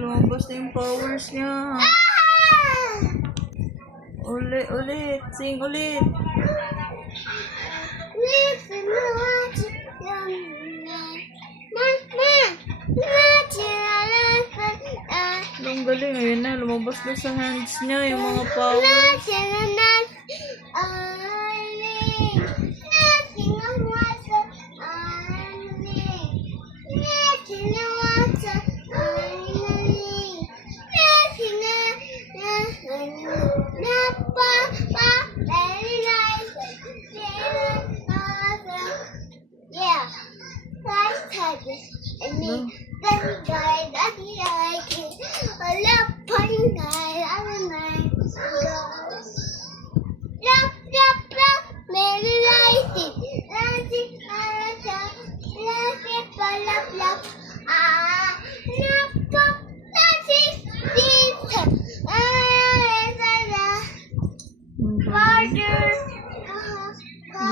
Lumabas na yung powers niya. Ulit. Sing ulit. Ang galing. Ayun na. Lumabas na sa hands niya yung mga powers.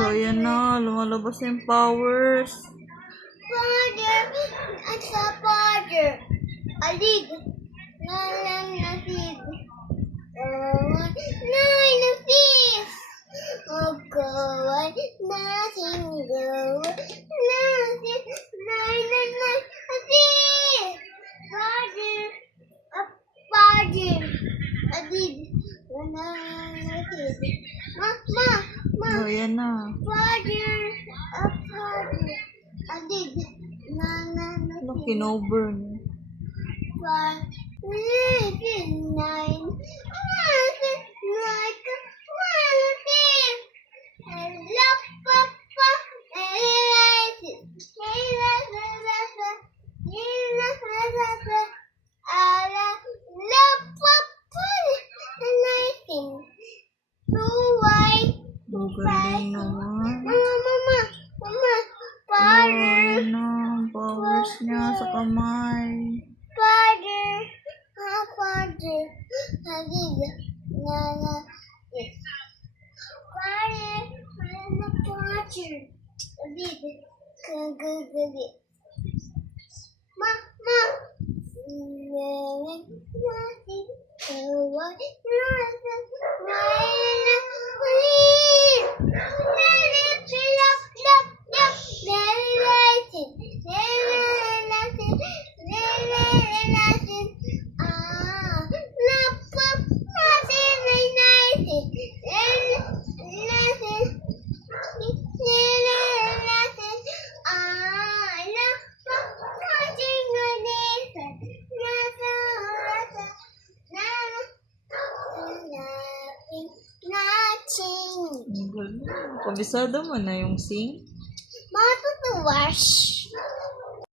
Ayan na, lumalabas na yung powers. Father, at sa father. Alig. Nasid. Nay, na fish. Oh, God. Nothing go. Nothing. Nay, fish. Father. Father. Alig. Nasid. Ma. Ayan na. Father. Alig. Kinoburn. 9. Galing naman. Mama. Ayan na, ang powers niya sa kamay. Father. Alig. Kabisado mo na yung sing. Matutuwas.